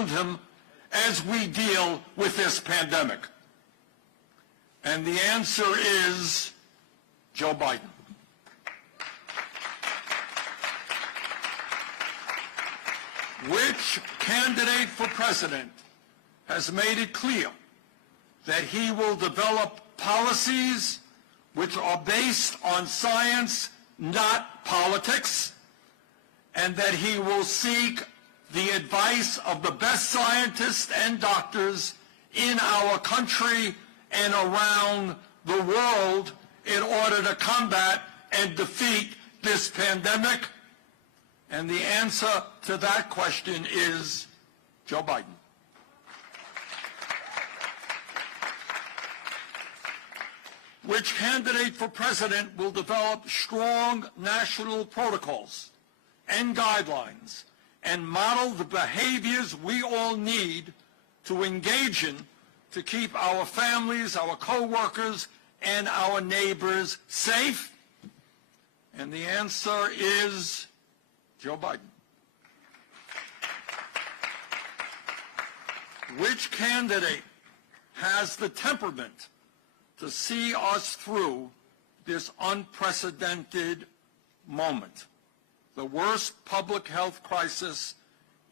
around him as we deal with this pandemic? And the answer is Joe Biden. Which candidate for president has made it clear that he will develop policies which are based on science, not politics, and that he will seek the advice of the best scientists and doctors in our country and around the world in order to combat and defeat this pandemic? And the answer to that question is Joe Biden. Which candidate for president will develop strong national protocols and guidelines and model the behaviors we all need to engage in to keep our families, our co-workers, and our neighbors safe? And the answer is Joe Biden. Which candidate has the temperament to see us through this unprecedented moment, the worst public health crisis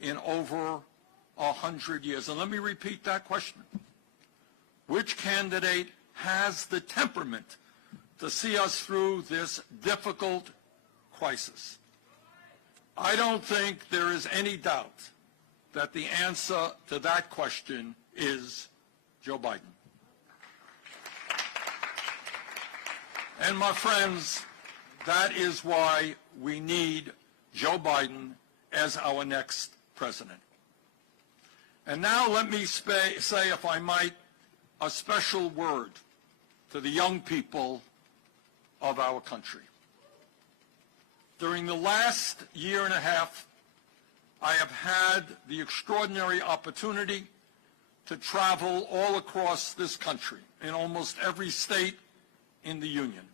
in over 100 years? And let me repeat that question. Which candidate has the temperament to see us through this difficult crisis? I don't think there is any doubt that the answer to that question is Joe Biden. And my friends, that is why we need Joe Biden as our next president. And now let me say, if I might, a special word to the young people of our country. During the last year and a half, I have had the extraordinary opportunity to travel all across this country, in almost every state in the Union.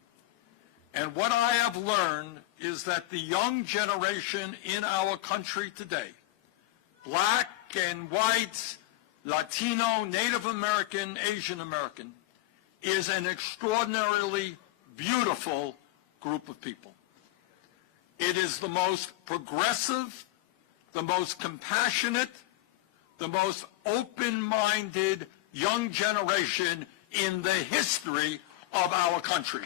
And what I have learned is that the young generation in our country today, black and white, Latino, Native American, Asian American, is an extraordinarily beautiful group of people. It is the most progressive, the most compassionate, the most open-minded young generation in the history of our country.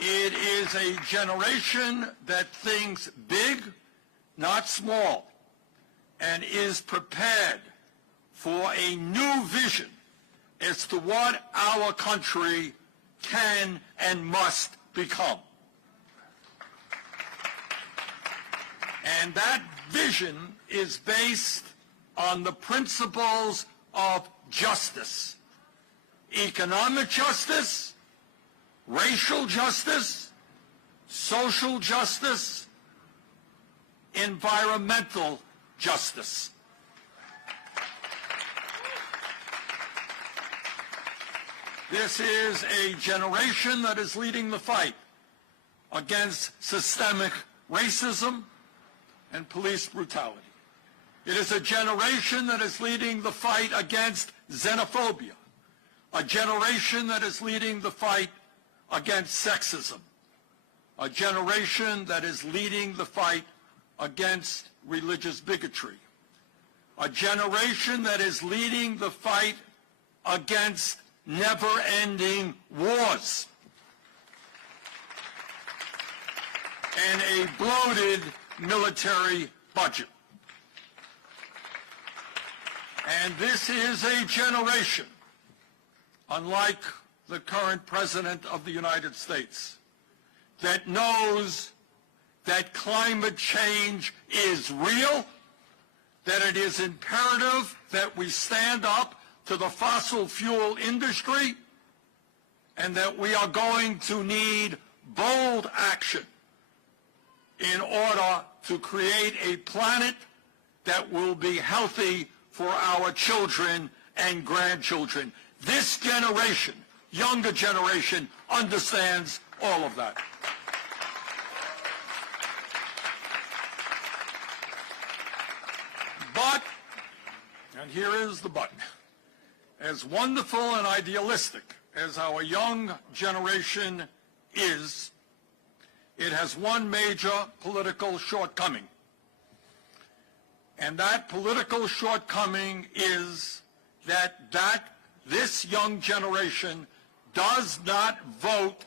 It is a generation that thinks big, not small, and is prepared for a new vision as to what our country can and must become. And that vision is based on the principles of justice, economic justice, racial justice, social justice, environmental justice. This is a generation that is leading the fight against systemic racism and police brutality. It is a generation that is leading the fight against xenophobia, a generation that is leading the fight against sexism, a generation that is leading the fight against religious bigotry, a generation that is leading the fight against never-ending wars, and a bloated military budget. And this is a generation, unlike the current President of the United States, that knows that climate change is real, that it is imperative that we stand up to the fossil fuel industry, and that we are going to need bold action in order to create a planet that will be healthy for our children and grandchildren. This generation, younger generation, understands all of that. And here is the but. As wonderful and idealistic as our young generation is, it has one major political shortcoming. And that political shortcoming is that this young generation does not vote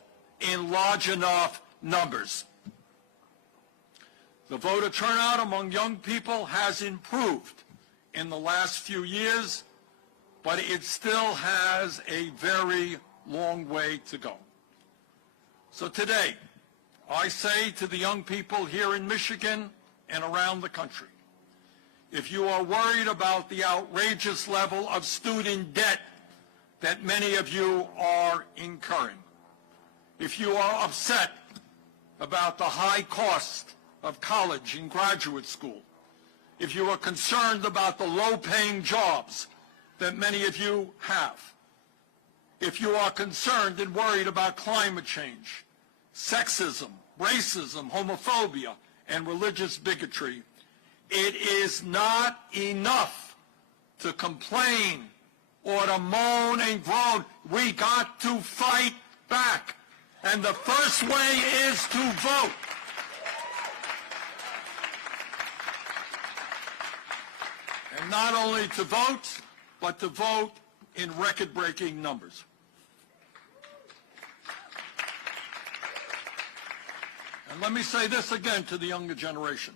in large enough numbers. The voter turnout among young people has improved in the last few years, but it still has a very long way to go. So today, I say to the young people here in Michigan and around the country, if you are worried about the outrageous level of student debt that many of you are incurring, if you are upset about the high cost of college and graduate school, if you are concerned about the low-paying jobs that many of you have, if you are concerned and worried about climate change, sexism, racism, homophobia, and religious bigotry, it is not enough to complain or to moan and groan. We got to fight back. And the first way is to vote. And not only to vote, but to vote in record-breaking numbers. And let me say this again to the younger generation,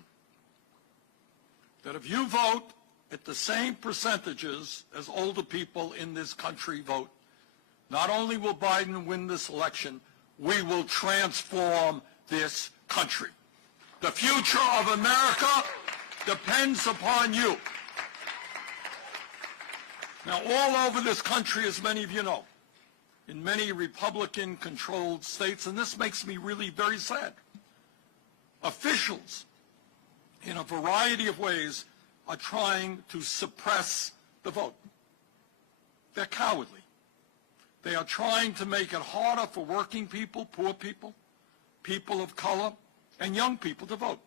that if you vote at the same percentages as older people in this country vote, not only will Biden win this election, we will transform this country. The future of America depends upon you. Now, all over this country, as many of you know, in many Republican-controlled states, and this makes me really very sad, officials in a variety of ways are trying to suppress the vote. They're cowardly. They are trying to make it harder for working people, poor people, people of color, and young people to vote.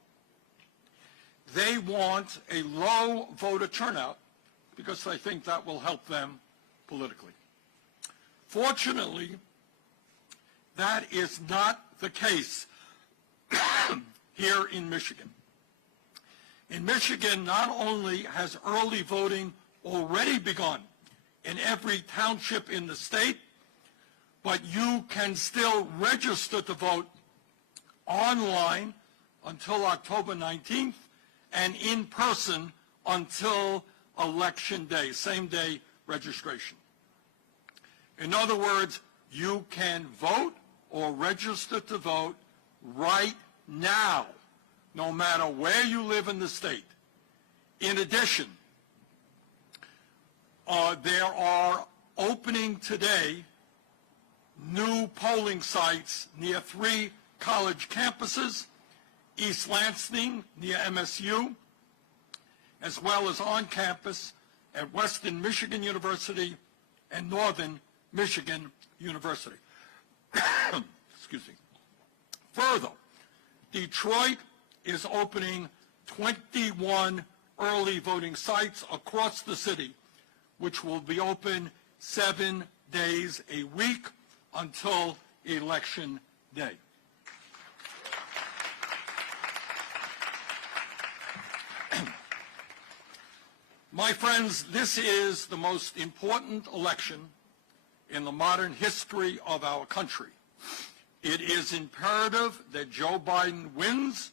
They want a low voter turnout because they think that will help them politically. Fortunately, that is not the case here in Michigan. In Michigan, not only has early voting already begun in every township in the state, but you can still register to vote online until October 19th and in person until Election Day, same-day registration. In other words, you can vote or register to vote right now, no matter where you live in the state. In addition, there are opening today new polling sites near 3 college campuses, East Lansing near MSU, as well as on campus at Western Michigan University and Northern Michigan University. Excuse me. Further, Detroit is opening 21 early voting sites across the city, which will be open 7 days a week until Election Day. My friends, this is the most important election in the modern history of our country. It is imperative that Joe Biden wins,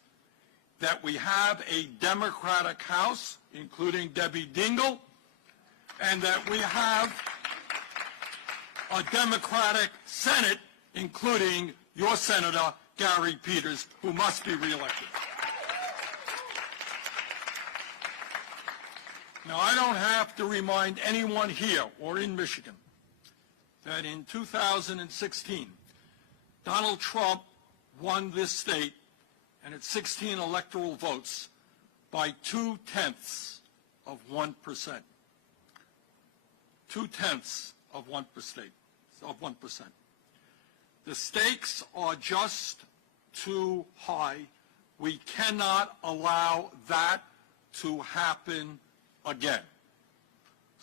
that we have a Democratic House, including Debbie Dingell, and that we have a Democratic Senate, including your Senator, Gary Peters, who must be reelected. Now, I don't have to remind anyone here or in Michigan that in 2016, Donald Trump won this state and its 16 electoral votes by 0.2%. 0.2% of 1%. The stakes are just too high. We cannot allow that to happen again.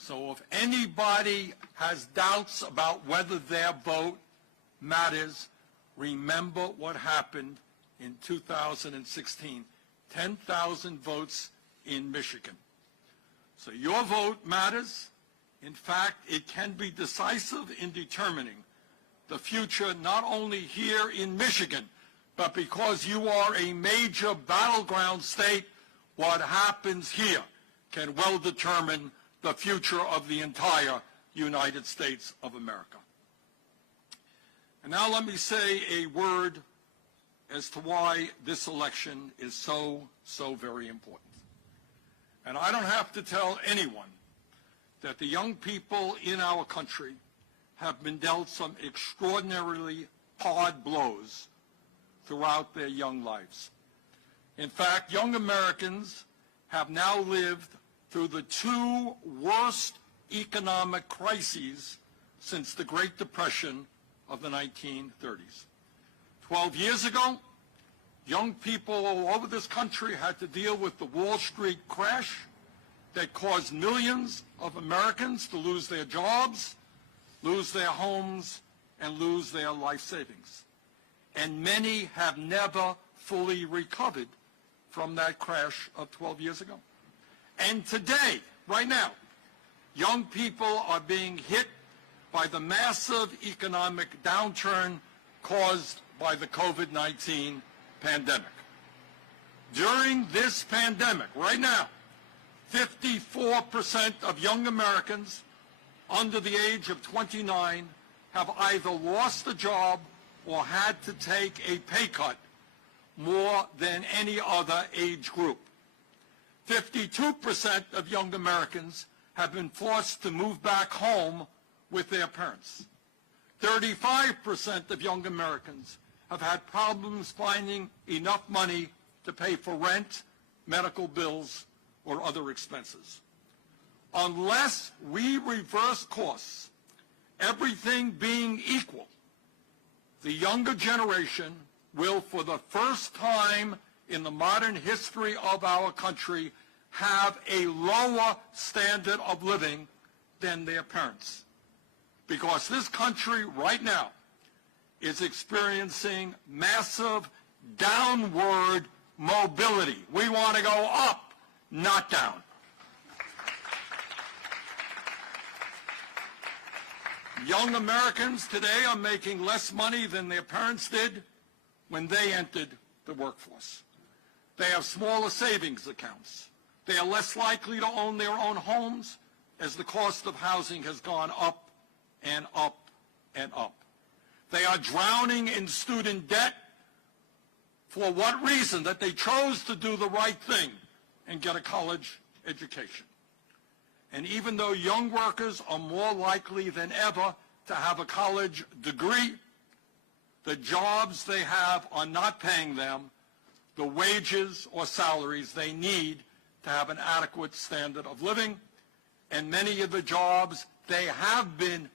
So if anybody has doubts about whether their vote matters, remember what happened in 2016. 10,000 votes in Michigan. So your vote matters. In fact, it can be decisive in determining the future not only here in Michigan, but because you are a major battleground state, what happens here can well determine the future of the entire United States of America. And now let me say a word as to why this election is so very important. And I don't have to tell anyone that the young people in our country have been dealt some extraordinarily hard blows throughout their young lives. In fact, young Americans have now lived through the two worst economic crises since the Great Depression of the 1930s. 12 years ago, young people all over this country had to deal with the Wall Street crash that caused millions of Americans to lose their jobs, lose their homes, and lose their life savings. And many have never fully recovered from that crash of 12 years ago. And today, right now, young people are being hit by the massive economic downturn caused by the COVID-19 pandemic. During this pandemic, right now, 54% of young Americans under the age of 29 have either lost a job or had to take a pay cut more than any other age group. 52% of young Americans have been forced to move back home with their parents. 35% of young Americans have had problems finding enough money to pay for rent, medical bills, or other expenses. Unless we reverse course, everything being equal, the younger generation will, for the first time in the modern history of our country, have a lower standard of living than their parents. Because this country right now is experiencing massive downward mobility. We want to go up, not down. Young Americans today are making less money than their parents did when they entered the workforce. They have smaller savings accounts. They are less likely to own their own homes as the cost of housing has gone up and up and up. They are drowning in student debt. For what reason? That they chose to do the right thing and get a college education. And even though young workers are more likely than ever to have a college degree, the jobs they have are not paying them the wages or salaries they need to have an adequate standard of living. And many of the jobs they have been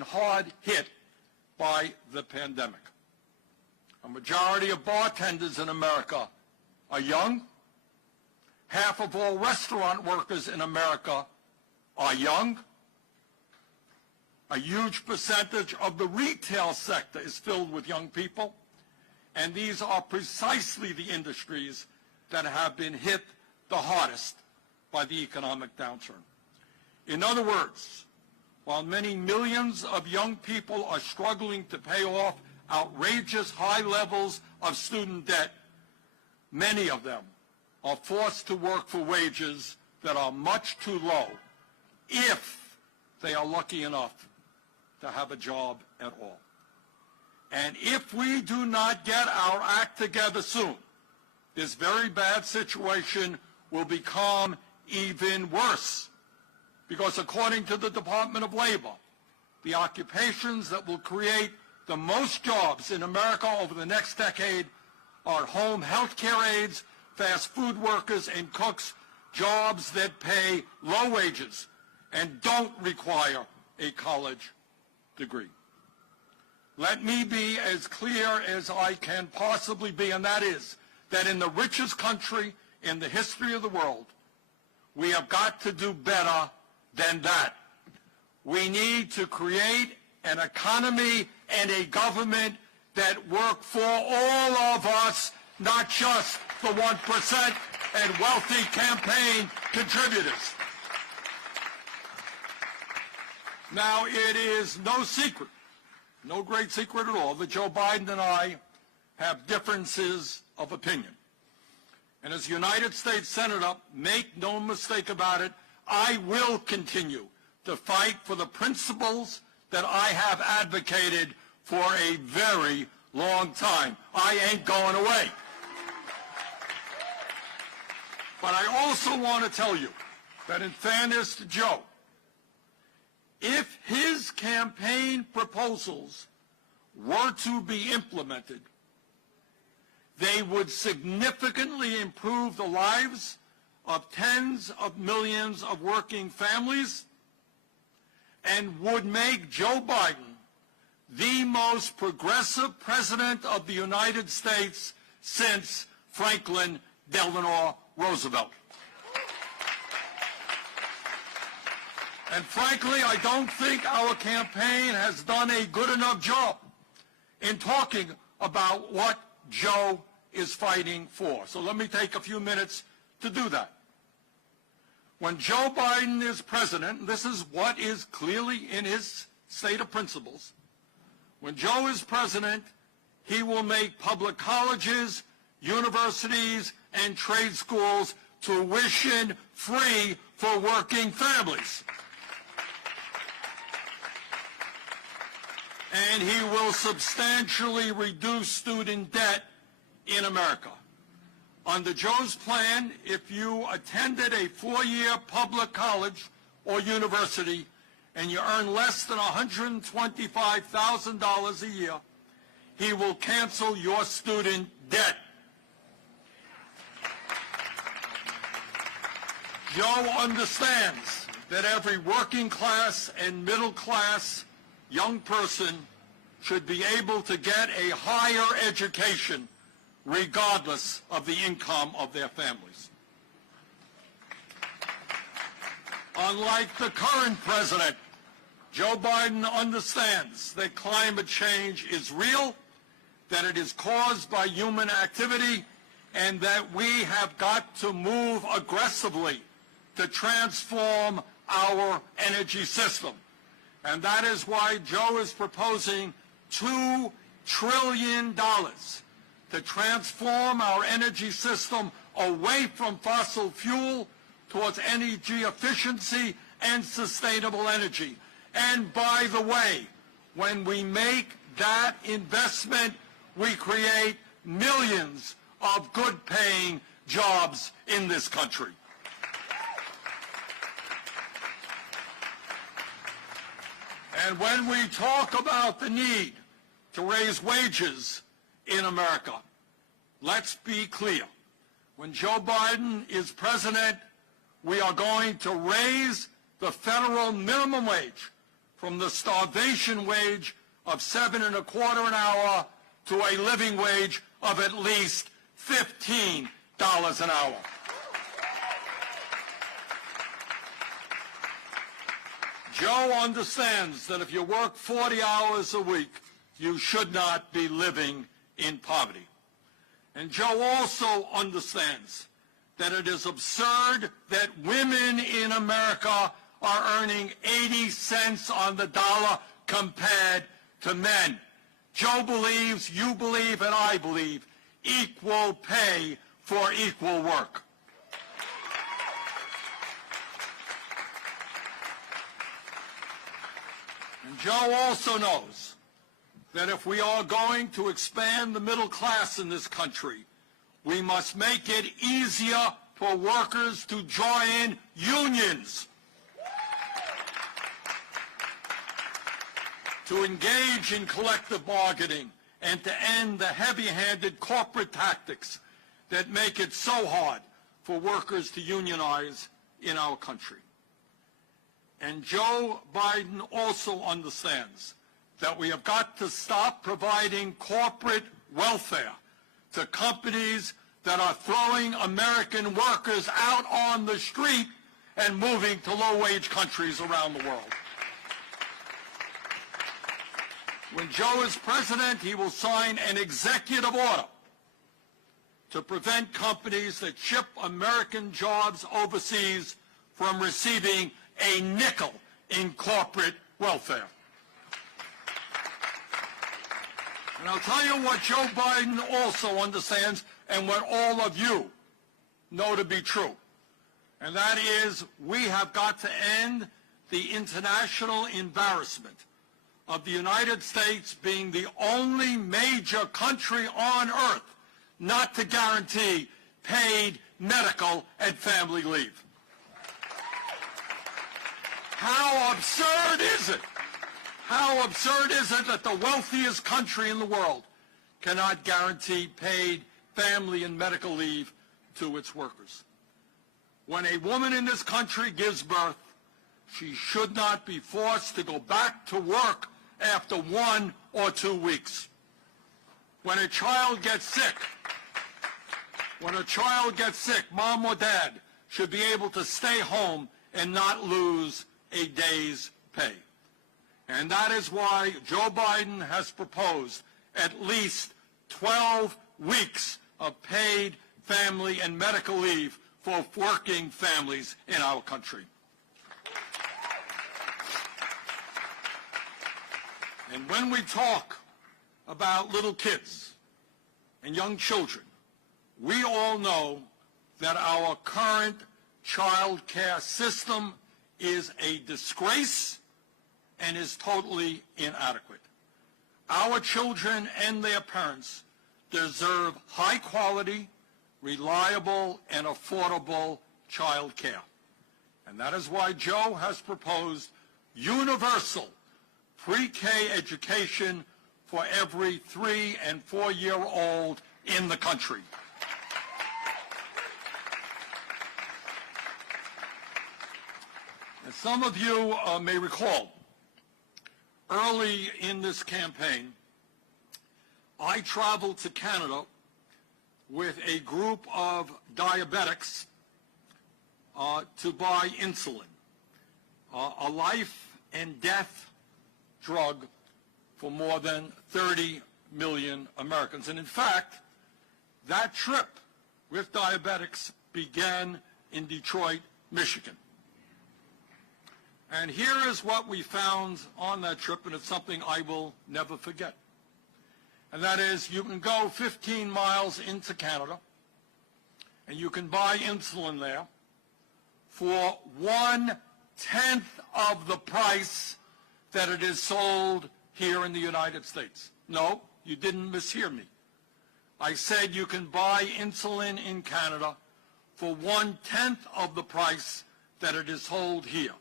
hard hit by the pandemic. A majority of bartenders in America are young. Half of all restaurant workers in America are young. A huge percentage of the retail sector is filled with young people. And these are precisely the industries that have been hit the hardest by the economic downturn. In other words, while many millions of young people are struggling to pay off outrageous high levels of student debt, many of them are forced to work for wages that are much too low, if they are lucky enough to have a job at all. And if we do not get our act together soon, this very bad situation will become even worse. Because according to the Department of Labor, the occupations that will create the most jobs in America over the next decade are home health care aides, fast food workers, and cooks, jobs that pay low wages and don't require a college degree. Let me be as clear as I can possibly be, and that is that in the richest country in the history of the world, we have got to do better than that. We need to create an economy and a government that work for all of us, not just the 1% and wealthy campaign contributors. Now, it is no secret, no great secret at all, that Joe Biden and I have differences of opinion. And as United States Senator, make no mistake about it, I will continue to fight for the principles that I have advocated for a very long time. I ain't going away. But I also want to tell you that in fairness to Joe, if his campaign proposals were to be implemented, they would significantly improve the lives of tens of millions of working families and would make Joe Biden the most progressive president of the United States since Franklin Delano Roosevelt. And frankly, I don't think our campaign has done a good enough job in talking about what Joe is fighting for. So let me take a few minutes to do that. When Joe Biden is president, and this is what is clearly in his state of principles, when Joe is president, he will make public colleges, universities, and trade schools tuition-free for working families. And he will substantially reduce student debt in America. Under Joe's plan, if you attended a 4-year public college or university and you earn less than $125,000 a year, he will cancel your student debt. Joe understands that every working class and middle class young person should be able to get a higher education regardless of the income of their families. Unlike the current president, Joe Biden understands that climate change is real, that it is caused by human activity, and that we have got to move aggressively to transform our energy system. And that is why Joe is proposing $2 trillion to transform our energy system away from fossil fuel towards energy efficiency and sustainable energy. And by the way, when we make that investment, we create millions of good-paying jobs in this country. And when we talk about the need to raise wages in America, let's be clear. When Joe Biden is president, we are going to raise the federal minimum wage from the starvation wage of $7.25 an hour to a living wage of at least $15 an hour. Joe understands that if you work 40 hours a week, you should not be living in poverty. And Joe also understands that it is absurd that women in America are earning 80 cents on the dollar compared to men. Joe believes, you believe, and I believe, equal pay for equal work. And Joe also knows that if we are going to expand the middle class in this country, we must make it easier for workers to join unions, to engage in collective bargaining, and to end the heavy-handed corporate tactics that make it so hard for workers to unionize in our country. And Joe Biden also understands that we have got to stop providing corporate welfare to companies that are throwing American workers out on the street and moving to low-wage countries around the world. When Joe is president, he will sign an executive order to prevent companies that ship American jobs overseas from receiving a nickel in corporate welfare. And I'll tell you what Joe Biden also understands and what all of you know to be true. And that is, we have got to end the international embarrassment of the United States being the only major country on earth not to guarantee paid medical and family leave. How absurd is it? How absurd is it that the wealthiest country in the world cannot guarantee paid family and medical leave to its workers? When a woman in this country gives birth, she should not be forced to go back to work after 1 or 2 weeks. When a child gets sick, mom or dad should be able to stay home and not lose a day's pay. And that is why Joe Biden has proposed at least 12 weeks of paid family and medical leave for working families in our country. And when we talk about little kids and young children, we all know that our current child care system is a disgrace and is totally inadequate. Our children and their parents deserve high quality, reliable, and affordable child care. And that is why Joe has proposed universal pre-K education for every 3- and 4-year-old in the country. As some of you may recall, early in this campaign, I traveled to Canada with a group of diabetics to buy insulin, a life and death drug for more than 30 million Americans. And in fact, that trip with diabetics began in Detroit, Michigan. And here is what we found on that trip, and it's something I will never forget. And that is, you can go 15 miles into Canada, and you can buy insulin there for 1/10 of the price that it is sold here in the United States. No, you didn't mishear me. I said you can buy insulin in Canada for 1/10 of the price that it is sold here.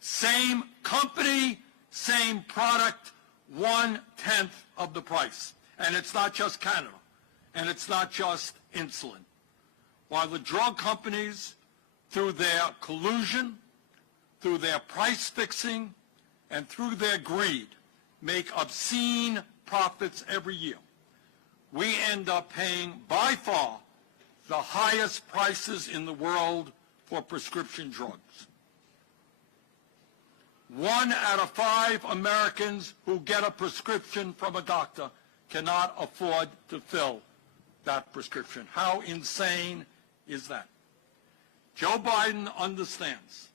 Same company, same product, 1/10 of the price. And it's not just Canada, and it's not just insulin. While the drug companies, through their collusion, through their price fixing, and through their greed, make obscene profits every year, we end up paying by far the highest prices in the world for prescription drugs. 1 out of 5 Americans who get a prescription from a doctor cannot afford to fill that prescription. How insane is that? Joe Biden understands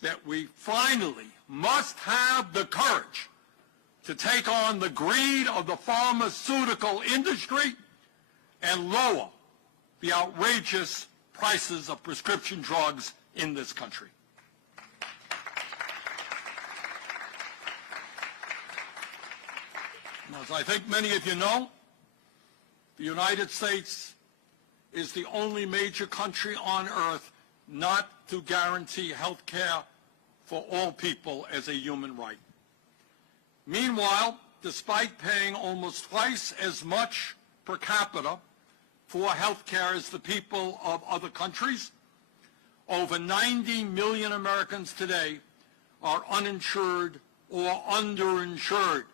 that we finally must have the courage to take on the greed of the pharmaceutical industry and lower the outrageous prices of prescription drugs in this country. As I think many of you know, the United States is the only major country on earth not to guarantee health care for all people as a human right. Meanwhile, despite paying almost twice as much per capita for health care as the people of other countries, over 90 million Americans today are uninsured or underinsured,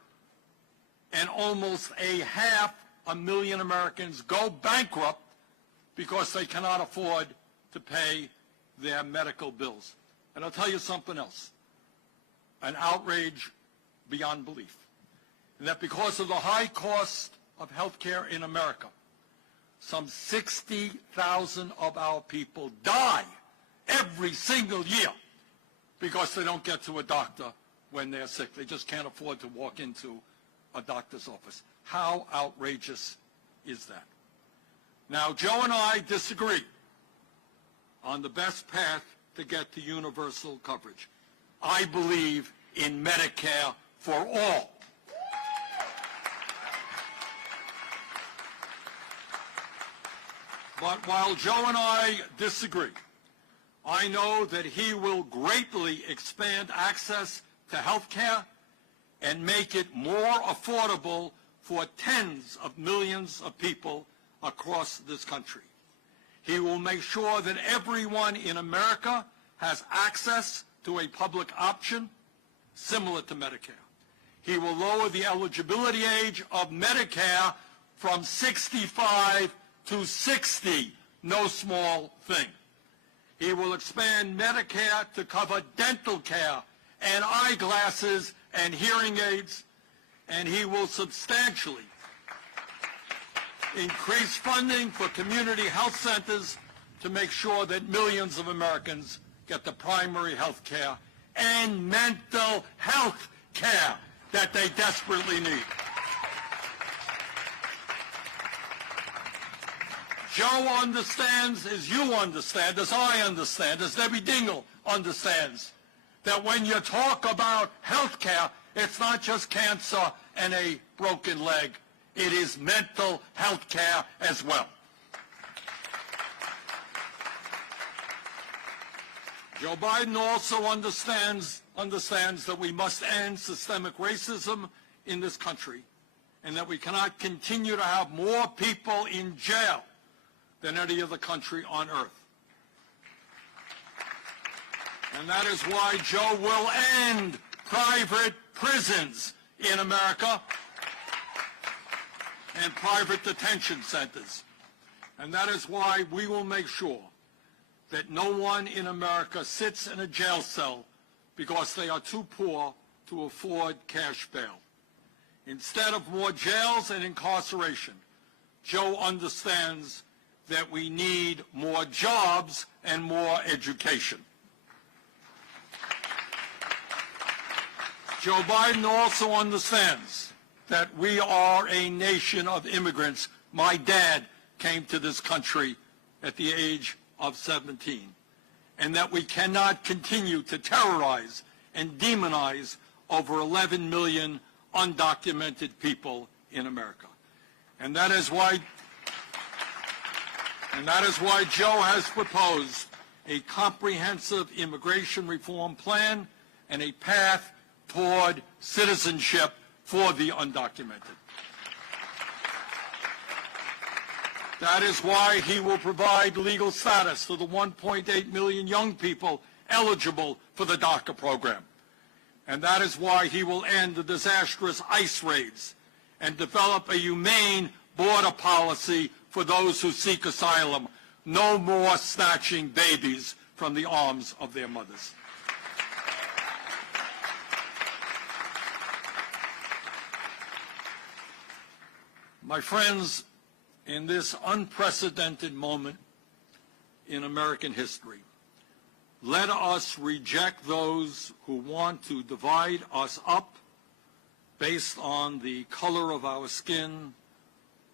and almost 500,000 Americans go bankrupt because they cannot afford to pay their medical bills. And I'll tell you something else, an outrage beyond belief, and that because of the high cost of health care in America, some 60,000 of our people die every single year because they don't get to a doctor when they're sick. They just can't afford to walk into a doctor's office. How outrageous is that? Now, Joe and I disagree on the best path to get to universal coverage. I believe in Medicare for all. But while Joe and I disagree, I know that he will greatly expand access to health care and make it more affordable for tens of millions of people across this country. He will make sure that everyone in America has access to a public option similar to Medicare. He will lower the eligibility age of Medicare from 65 to 60, no small thing. He will expand Medicare to cover dental care and eyeglasses and hearing aids, and he will substantially increase funding for community health centers to make sure that millions of Americans get the primary health care and mental health care that they desperately need. Joe understands, as you understand, as I understand, as Debbie Dingell understands, that when you talk about health care, it's not just cancer and a broken leg. It is mental health care as well. Joe Biden also understands that we must end systemic racism in this country and that we cannot continue to have more people in jail than any other country on earth. And that is why Joe will end private prisons in America and private detention centers. And that is why we will make sure that no one in America sits in a jail cell because they are too poor to afford cash bail. Instead of more jails and incarceration, Joe understands that we need more jobs and more education. Joe Biden also understands that we are a nation of immigrants. My dad came to this country at the age of 17, and that we cannot continue to terrorize and demonize over 11 million undocumented people in America. And that is why Joe has proposed a comprehensive immigration reform plan and a path toward citizenship for the undocumented. That is why he will provide legal status to the 1.8 million young people eligible for the DACA program. And that is why he will end the disastrous ICE raids and develop a humane border policy for those who seek asylum. No more snatching babies from the arms of their mothers. My friends, in this unprecedented moment in American history, let us reject those who want to divide us up based on the color of our skin,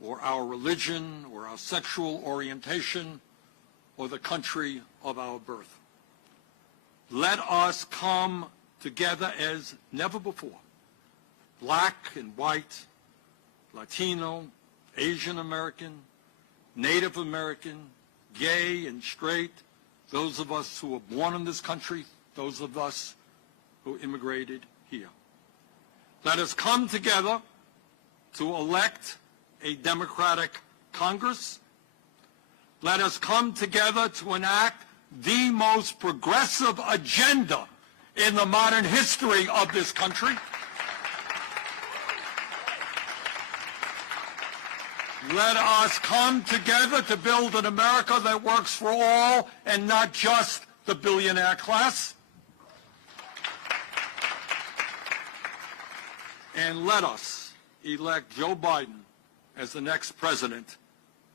or our religion, or our sexual orientation, or the country of our birth. Let us come together as never before, black and white, Latino, Asian American, Native American, gay and straight, those of us who were born in this country, those of us who immigrated here. Let us come together to elect a Democratic Congress. Let us come together to enact the most progressive agenda in the modern history of this country. Let us come together to build an America that works for all and not just the billionaire class, and let us elect Joe Biden as the next president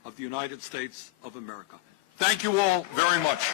of the United States of America. Thank you all very much.